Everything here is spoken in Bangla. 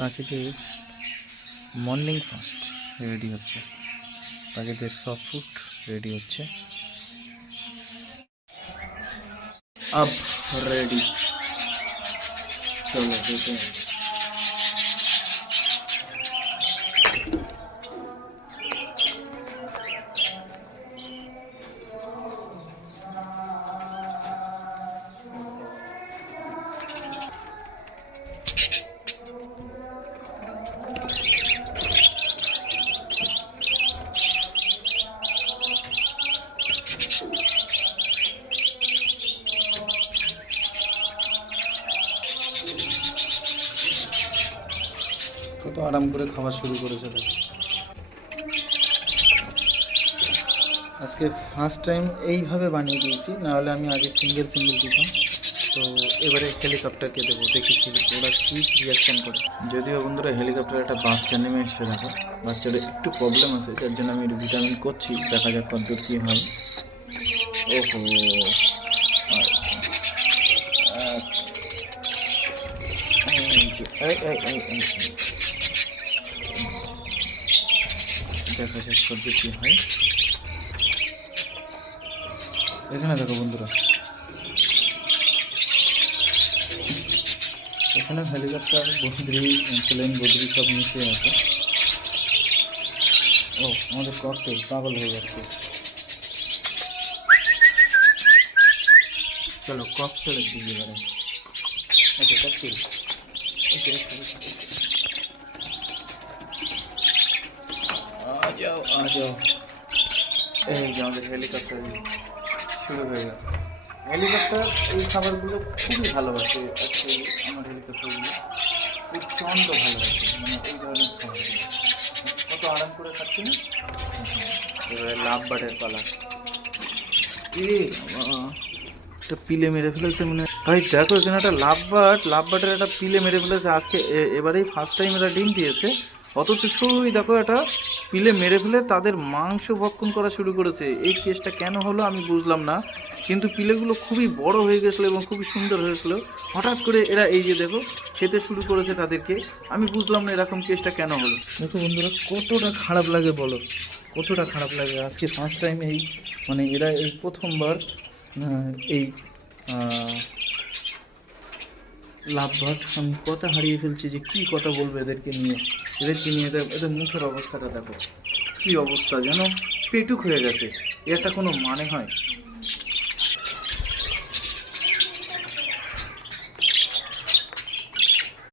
পাখিদের মর্নিং ফাস্ট রেডি হচ্ছে, পাখিদের সফট ফুড রেডি হচ্ছে। আপ রেডি, চলো দেখে। কত আরাম করে খাওয়া শুরু করেছে। আজকে ফার্স্ট টাইম এইভাবে বানিয়ে দিয়েছি, নাহলে আমি আগে সিঙ্গেল দিতাম। তো এবারে হেলিকপ্টারকে দেবো, দেখি ওরা কী রিয়াকশান করে। যদিও বন্ধুরা হেলিকপ্টার একটা বাচ্চা নেমে এসছে, দেখো বাচ্চাটা একটু প্রবলেম আছে, যার জন্য আমি ভিটামিন করছি, দেখা যাক কতদূর কী হয়। ওহো, দেখা যাক কতদূর কী হয়। এখানে দেখো বন্ধুরা, এখানে হেলিকপ্টার বদ্রি প্লেন বদ্রি সব মিশে আছে। ও আমাদের ককটেল পাগল হয়ে যাচ্ছে। চলো ককটেলের দিকে এবারে। আচ্ছা ককটেল, আ যাও। এই যে আমাদের হেলিকপ্টার শুরু হয়ে গেছে। হেলিকপ্টার এই খাবারগুলো খুবই ভালোবাসে, অ্যাকচুয়ালি আমার হেলিকপ্টারগুলো প্রচণ্ড ভালোবাসে, মানে এই ধরনের খাবারগুলো কত আরাম করে খাচ্ছি না। এবারে লাভ বাটের পালা। একটা পিলে মেরে ফেলেছে মনে হয়। ভাই দেখো এখানে একটা লাভ বাটের একটা পিলে মেরে ফেলেছে। আজকে এবারেই ফার্স্ট টাইম এরা ডিম দিয়েছে, অথচ ছুঁই দেখো একটা পিলে মেরে ফেলে তাদের মাংস ভক্ষণ করা শুরু করেছে। এই কেসটা কেন হলো আমি বুঝলাম না, কিন্তু পিলেগুলো খুবই বড় হয়ে গেছিলো এবং খুবই সুন্দর হয়েছিল। হঠাৎ করে এরা এই যে দেখো খেতে শুরু করেছে তাদেরকে। আমি বুঝলাম না এরকম কেসটা কেন হলো। দেখো বন্ধুরা কতটা খারাপ লাগে বলো, কতটা খারাপ লাগে। আজকে ফার্স্ট টাইম এই মানে এরা এই প্রথমবার এই লাভবাট। আমি কথা হারিয়ে ফেলছি যে কি কথা বলবো এদেরকে নিয়ে এদের মুখের অবস্থাটা দেখো, কি অবস্থা, যেন পেটুক হয়ে গেছে। এটা কোনো মানে হয়?